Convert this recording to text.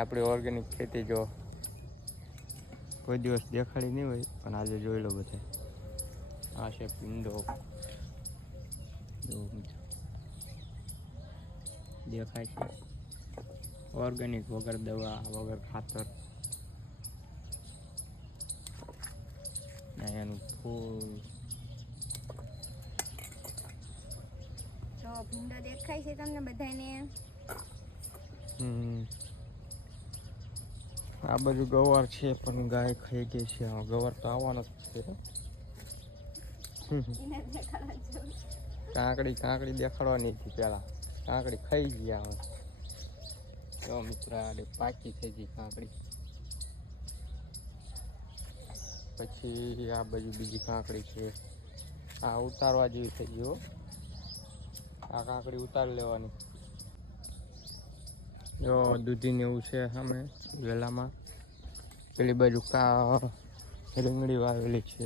આપણી ઓર્ગેનિક ખેતી જો કોઈ દિવસ દેખાડી નહીં હોય પણ આજે જોઈ લો બધે. આ છે પિંડો દેખાય છે. ઓર્ગેનિક વગર દવા વગર ખાતર. ને એનું ફૂલ. ભીંડો ભૂંડો દેખાય છે તમને બધાને હમ. આ બાજુ ગવાર છે પણ ગાય ખાઈ ગઈ છે. હા, ગવાર તો આવવાનો જ છે. કાંકડી કાંકડી દેખાડવાની હતી પેલા કાંકડી ખાઈ ગયા હવે. તો મિત્ર આડે પાકી થઈ ગઈ કાંકડી. પછી આ બાજુ બીજી કાંકડી છે. આ ઉતારવા જેવી થઈ ગયો આ કાંકડી ઉતારી લેવાની. જો દૂધીને એવું છે સામે વેલામાં. પેલી બાજુ કા રીંગણી વાવેલી છે.